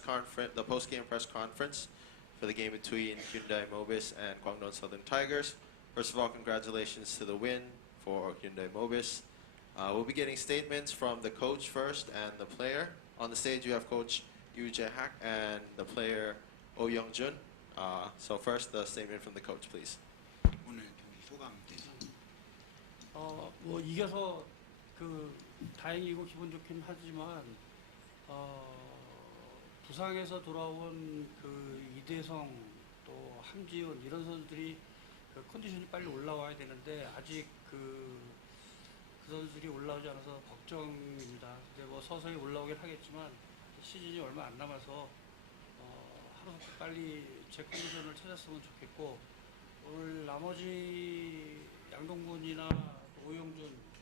the post-game press conference for the game between Hyundai Mobis and Gugangdong Southern Tigers. First of all, congratulations to the win for Hyundai Mobis. We'll be getting statements from the coach first and the player. On the stage, you have Coach Yoo Jae-hak and the player Oh Young-jun. So first, the statement from the coach, please. 오늘 경기 소감 대해서. 뭐 이겨서 다행이고 기분 좋긴 하지만 부상에서 돌아온 이대성 또 함지훈 이런 선수들이 컨디션이 빨리 올라와야 되는데 아직 그 선수들이 올라오지 않아서 걱정입니다. 근데 뭐 서서히 올라오긴 하겠지만 시즌이 얼마 안 남아서 하루속히 빨리 제 컨디션을 찾았으면 좋겠고 오늘 나머지 양동근이나 오영준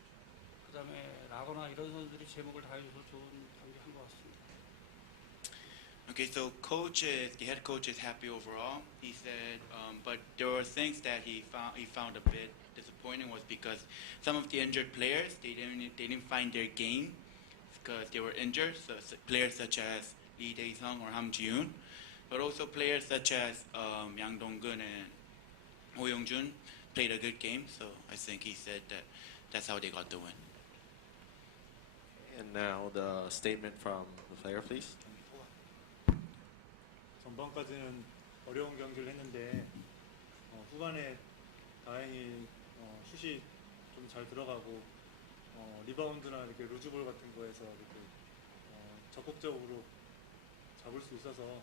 그다음에 라거나 이런 선수들이 제목을 다해줘서 좋은 경기 한 것 같습니다. Okay, so the head coach is happy overall. He said, but there were things that he found a bit disappointing was because some of the injured players they didn't find their game because they were injured. So players such as Lee Dae-sung or Ham Ji-yoon, but also players such as Yang Dong-gun and Oh Young-jun played a good game. So I think he said that that's how they got the win. And now the statement from the player, please. 전반까지는 어려운 경기를 했는데 후반에 다행히 슛이 좀 잘 들어가고 리바운드나 이렇게 루즈볼 같은 거에서 이렇게 적극적으로 잡을 수 있어서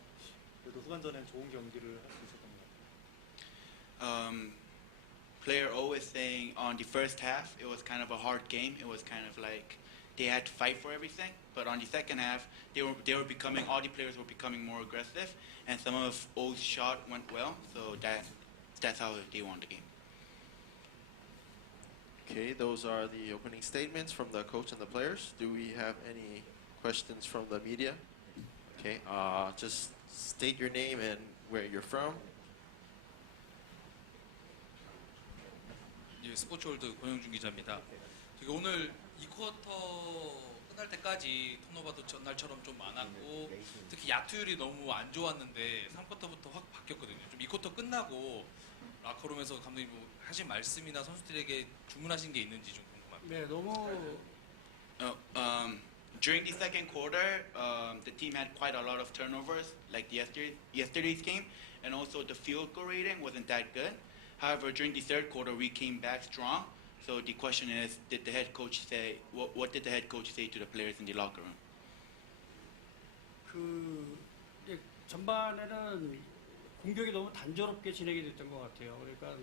그래도 후반전엔 좋은 경기를 할 수 있었던 것 같아요. Player O is saying on the first half it was kind of a hard game. It was kind of like they had to fight for everything, but on the second half, all the players were becoming more aggressive, and some of O's shot went well, so that's how they won the game. Okay, those are the opening statements from the coach and the players. Do we have any questions from the media? Okay, just state your name and where you're from. 예, 스포츠월드 고영준 기자입니다. 오늘 2쿼터 끝날 때까지 턴오버도 전날처럼 좀 많았고 특히 야투율이 너무 안 좋았는데 3쿼터부터 확 바뀌었거든요. 좀 2쿼터 끝나고 라커룸에서 감독님 뭐 하신 말씀이나 선수들에게 주문하신 게 있는지 좀 궁금합니다. 네, 너무 During the second quarter, the team had quite a lot of turnovers, like yesterday's game, and also the field goal rating wasn't that good. However, during the third quarter, we came back strong. So the question is, did the head coach say what did the head coach say to the players in the locker room? 전반에는 공격이 너무 단조롭게 진행이 됐던 것 같아요. 그러니까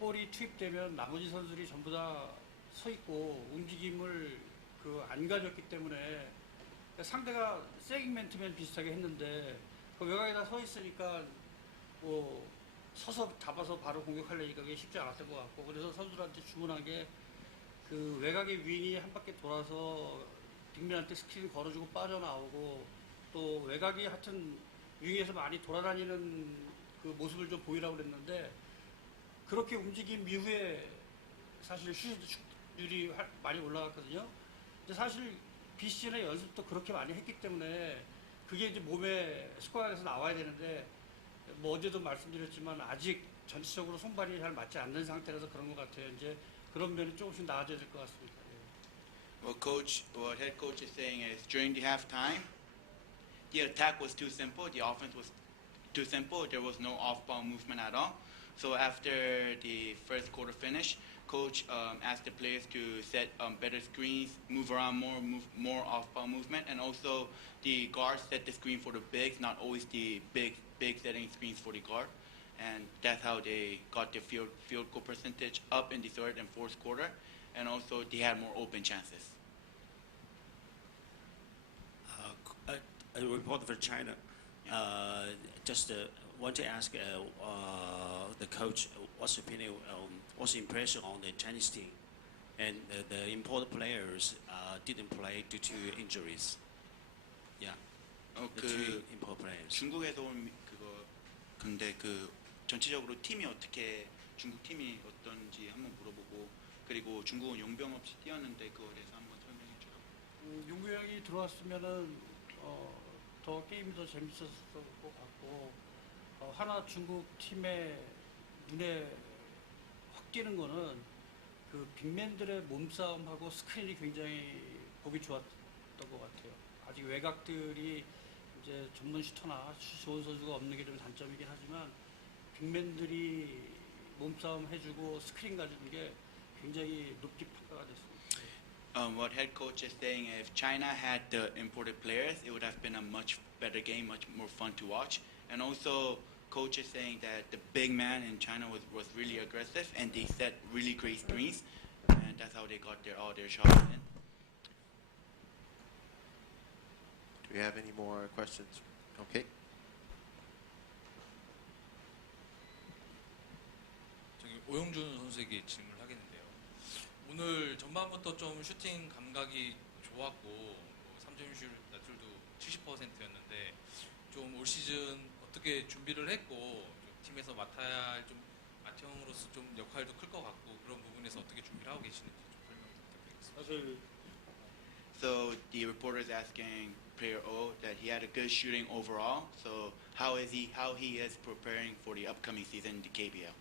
볼이 투입되면 나머지 선수들이 전부 다 서 있고 움직임을 안 가졌기 때문에 상대가 세깅맨트맨 비슷하게 했는데 그 외곽에다 서 있으니까 뭐 서서 잡아서 바로 공격하려니까 그게 쉽지 않았던 것 같고 그래서 선수들한테 주문한 게 외곽의 윙이 한 바퀴 돌아서 빅맨한테 스크린 걸어주고 빠져나오고 또 외곽이 하여튼 윙에서 많이 돌아다니는 그 모습을 좀 보이라고 그랬는데 그렇게 움직임 이후에 사실 슛율이 많이 올라갔거든요. 근데 사실 비시즌의 연습도 그렇게 많이 했기 때문에 그게 이제 몸에 스코어에서 나와야 되는데 뭐 어제도 말씀드렸지만 아직 전체적으로 손발이 잘 맞지 않는 상태라서 그런 것 같아요. 이제 그런 면이 조금씩 나아져야 될 것 같습니다. What head coach is saying is during the halftime, the attack was too simple, the offense was too simple, there was no off-ball movement at all. So after the first quarter finish, coach asked the players to set better screens, move around more off-ball movement, and also the guards set the screen for the bigs, not always the big setting screens for the guard. And that's how they got their field goal percentage up in the third and fourth quarter, and also they had more open chances. A report for China. Just want to ask the coach what's opinion, what's impression on the Chinese team, and the important players didn't play due to injuries. Yeah, the two important players. 중국에서 온 근데 전체적으로 팀이 중국 팀이 어떤지 한번 물어보고 그리고 중국은 용병 없이 뛰었는데 그거에 대해서 한번 설명해 주라고. 용구 형이 들어왔으면은 더 게임이 더 재밌었을 것 같고 하나 중국 팀의 눈에 확 띄는 거는 그 빅맨들의 몸싸움하고 스크린이 굉장히 보기 좋았던 것 같아요. 아직 외곽들이 이제 전문 슈터나 좋은 선수가 없는 게 좀 단점이긴 하지만 빅맨들이 몸싸움 해주고 스크린 가지는 게 굉장히 높게 평가가 됐습니다. What head coach is saying, if China had the imported players, it would have been a much better game, much more fun to watch. And also, coach is saying that the big man in China was really aggressive, and they set really great screens, and that's how they got all their shots in. Do we have any more questions? Okay. 저기 오영준 선수에게 질문을 하겠는데요. 오늘 전반부터 좀 슈팅 감각이 좋았고 3점 슛 낮출도 70%였는데 좀 올 시즌 어떻게 준비를 했고 좀 팀에서 맡아야 할 좀 맏형으로서 좀 역할도 클 것 같고 그런 부분에서 어떻게 준비를 하고 계시는지 좀 설명 부탁드리겠습니다. 사실 So the reporter is asking player O that he had a good shooting overall. So how he is preparing for the upcoming season in the KBL?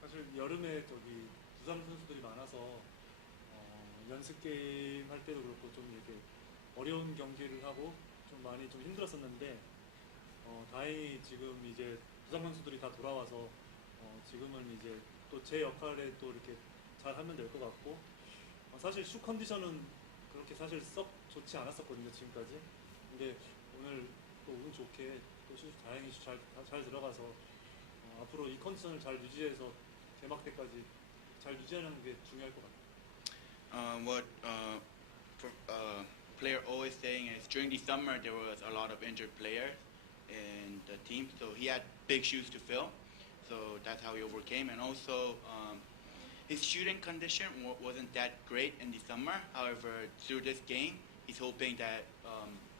사실 여름에 저기 부상 선수들이 많아서 연습 게임 할 때도 그렇고 좀 이렇게 어려운 경기를 하고 좀 많이 좀 힘들었었는데 다행히 지금 이제 부상 선수들이 다 돌아와서 지금은 이제 또 제 역할에 또 이렇게 잘 하면 될 것 같고 사실 슛 컨디션은 그렇게 사실 썩 좋지 않았었거든요 지금까지. 근데 오늘 또 운 좋게 또 슛 다행히 잘 들어가서 앞으로 이 컨디션을 잘 유지해서 개막 때까지 잘 유지하는 게 중요할 것 같아요. What player O is saying is during the summer there was a lot of injured players in the team, so he had big shoes to fill. So that's how he overcame, and also his shooting condition wasn't that great in the summer. However, through this game, he's hoping that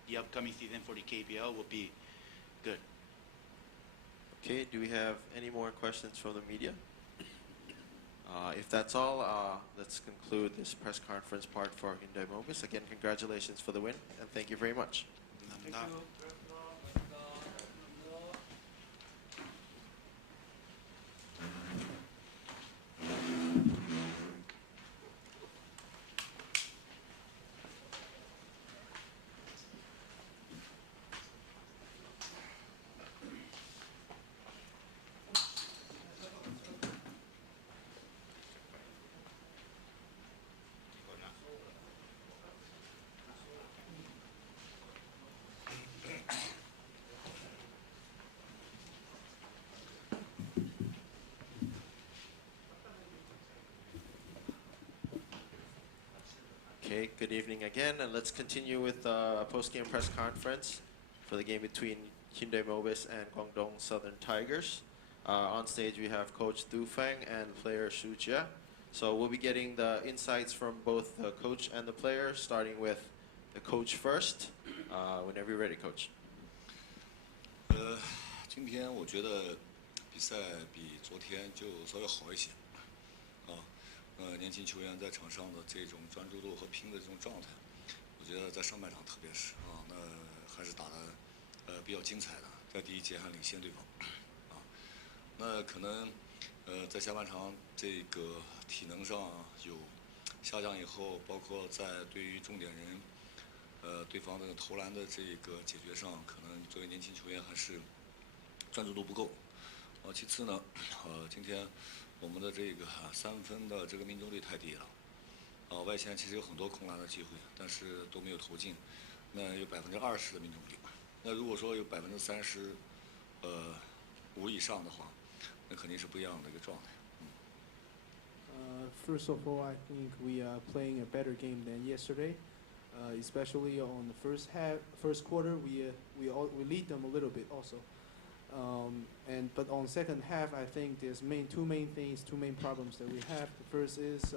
the upcoming season for the KBL will be good. Okay, do we have any more questions from the media? If that's all, let's conclude this press conference part for Hyundai Mobis. Again, congratulations for the win, and thank you very much. Thank you. Okay, good evening again, and let's continue with a post-game press conference for the game between Hyundai Mobis and Gugangdong Southern Tigers. On stage we have Coach Du Feng and player Shu Jia. So we'll be getting the insights from both the coach and the player, starting with the coach first. Whenever you're ready, Coach. 今天我觉得比赛比昨天就稍微好一些，年轻球员在场上的这种专注度和拼的这种状态，我觉得在上半场特别是那还是打得比较精彩的，在第一节还领先对方，那可能在下半场这个体能上有下降以后，包括在对于重点人对方的投篮的这个解决上，可能作为年轻球员还是专注度不够。其次呢，今天我们的这个3分的这个命中率太低了，外线其实有很多空篮的机会，但是都没有投进，那有20%的命中率。那如果说有35%以上的话，那肯定是不一样的一个状态。First of all, I think we are playing a better game than yesterday, especially on the first quarter. We lead them a little bit also, but on second half, I think there's two main problems that we have. The first is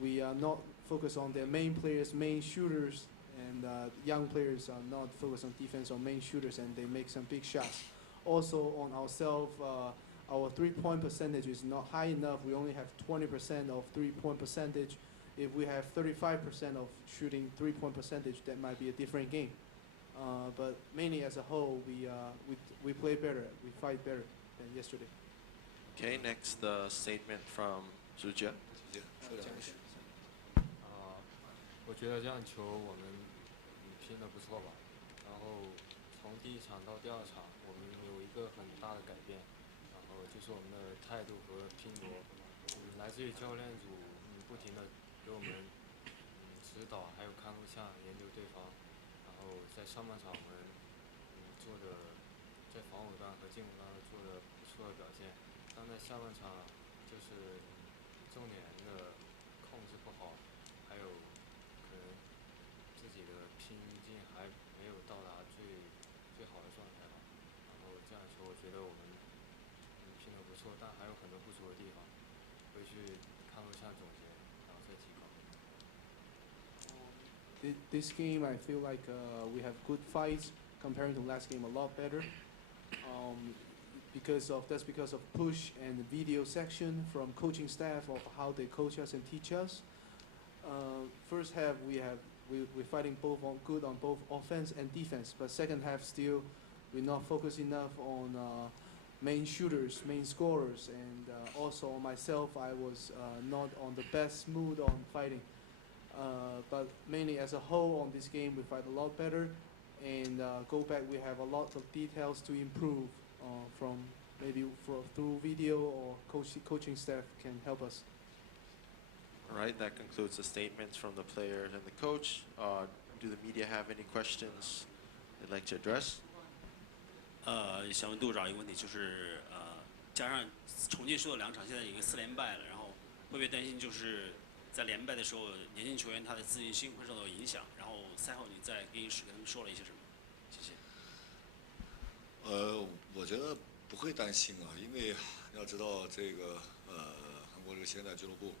we are not focused on their main players, main shooters, and young players are not focused on defense or main shooters, and they make some big shots. Also on ourselves. Our three-point percentage is not high enough. We only have 20% of three-point percentage. If we have 35% of shooting three-point percentage, that might be a different game. but mainly as a whole, we play better, we fight better than yesterday. Okay, next the statement from Zhuja. 直接说两句。我觉得这样球我们拼得不错吧。然后从第一场到第二场，我们有一个很大的改变，然后就是我们的态度和拼搏，来自于教练组不停的给我们指导，还有看录像研究对方。然后在上半场我们做的在防守端和进攻端都做的不错的表现，但在下半场就是重点的控制不好，还有可能自己的拼劲还没有到达最好的状态吧。然后这样说，我觉得我们拼得不错，但还有很多不足的地方，回去看录像总结，然后再提高。This game, I feel like we have good fights comparing to last game, a lot better. Because of push and the video section from coaching staff of how they coach us and teach us. First half we're fighting good on both offense and defense, but second half still we're not focused enough on main shooters, main scorers, and also myself I was not on the best mood on fighting. But mainly as a whole on this game we fight a lot better, and go back we have a lot of details to improve from maybe through video or coaching staff can help us. All right, that concludes the statements from the players and the coach. Do the media have any questions they'd like to address? 想问杜长一个问题，就是加上重庆输了2场，现在已经4连败了，然后会不会担心就是在连败的时候，年轻球员他的自信心会受到影响？然后赛后你在更衣室跟他们说了一些什么？谢谢。我觉得不会担心啊，因为要知道这个韩国这个现代俱乐部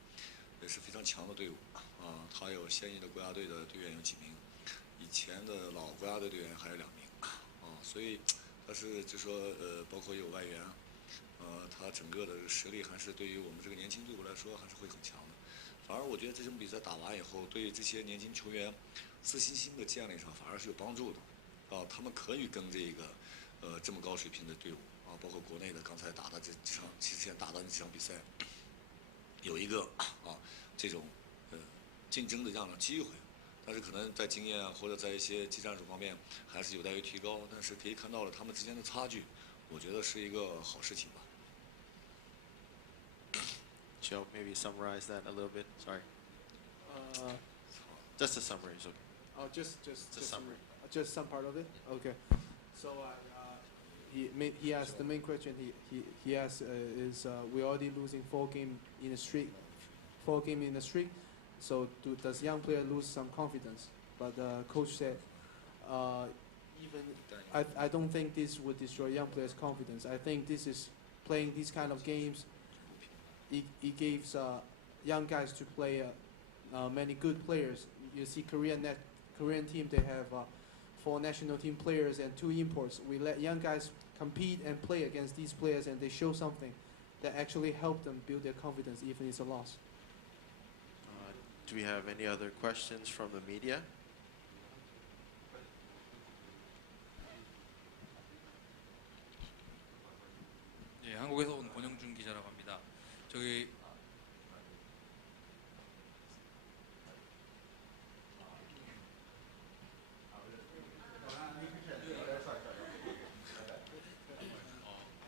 也是非常强的队伍啊，他有现役的国家队的队员有几名，以前的老国家队队员还有2名啊，所以他是就说包括有外援，他整个的实力还是对于我们这个年轻队伍来说还是会很强的。反而我觉得这场比赛打完以后，对这些年轻球员自信心的建立上反而是有帮助的啊，他们可以跟这个这么高水平的队伍啊，包括国内的刚才打的这几场，之前打的这几场比赛，有一个这种竞争的这样的机会，但是可能在经验或者在一些技战术方面还是有待于提高，但是可以看到了他们之间的差距，我觉得是一个好事情吧。Joe, maybe summarize that a little bit. Sorry. Just a summary is okay. Oh, just a summary. Just some part of it. Okay. So he asked the main question. He asked is we're already losing 4 games in a streak. 4 games in a streak. So does young player lose some confidence? But coach said I don't think this would destroy young players' confidence. I think this is playing these kind of games. It gives young guys to play many good players. You see Korean team, they have 4 national team players and 2 imports. We let young guys compete and play against these players, and they show something that actually help them build their confidence even it's a loss. Do we have any other questions from the media? 예, 한국에서 온 권영준 기자라고 합니다. 저기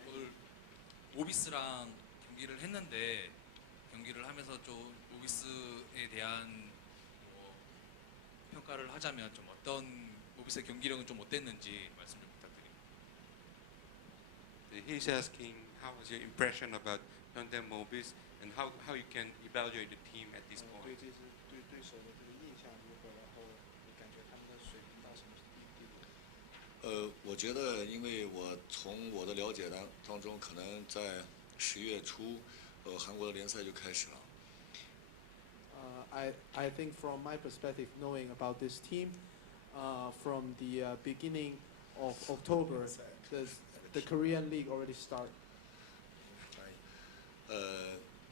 오늘 모비스랑 경기를 했는데 경기를 하면서 좀 모비스에 대한 평가를 하자면 좀 어떤 모비스의 경기력은 좀 어땠는지 말씀 좀 부탁드립니다. He's asking how was your impression about Hyundai Mobis and how you can evaluate the team at this point. 对手的这个印象如何，然后你感觉他们的水平到什么地步？我觉得，因为我从我的了解当中，可能在10月初，韩国的联赛就开始了。I think from my perspective, knowing about this team, from the beginning of October, the Korean League already started.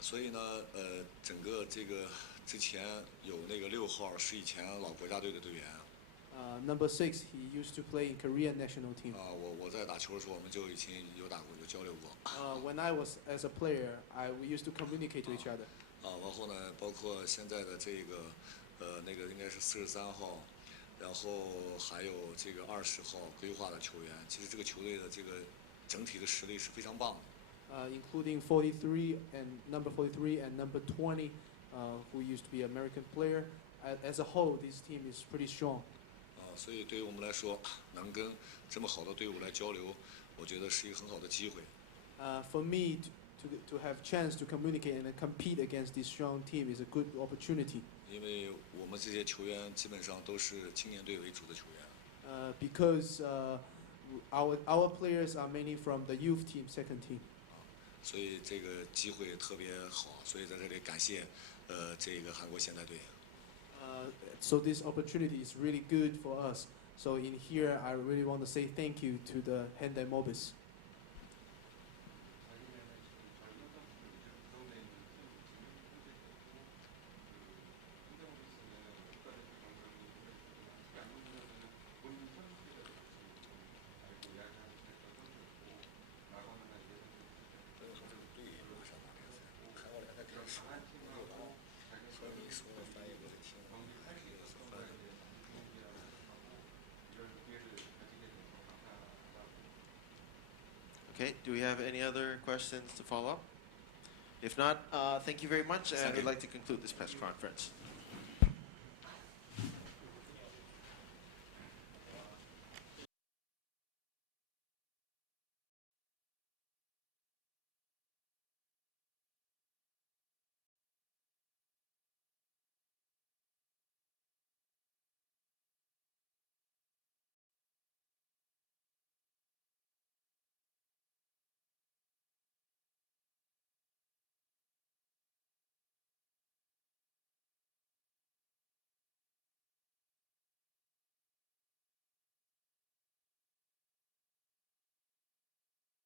所以呢，整个这个之前有那个6号是以前老国家队的队员。Number 6, he used to play in Korean national team. 我在打球的时候，我们就已经有打过，有交流过。When I was as a player, we used to communicate to each other. 然后呢，包括现在的这个，那个应该是43号，然后还有这个20号规划的球员，其实这个球队的这个整体的实力是非常棒的。Including 43 and number 43 and number 20, who used to be American player. As a whole, this team is pretty strong. 所以对于我们来说，能跟这么好的队伍来交流，我觉得是一个很好的机会。For me to have chance to communicate and compete against this strong team is a good opportunity. 因为我们这些球员基本上都是青年队为主的球员。Because our players are mainly from the youth team, second team. 所以这个机会特别好，所以在这里感谢这个韩国现代队。So this opportunity is really good for us. So in here, I really want to say thank you to the Hyundai Mobis. Okay, do we have any other questions to follow up? If not, thank you very much, and Thank we'd you. like to conclude this press conference.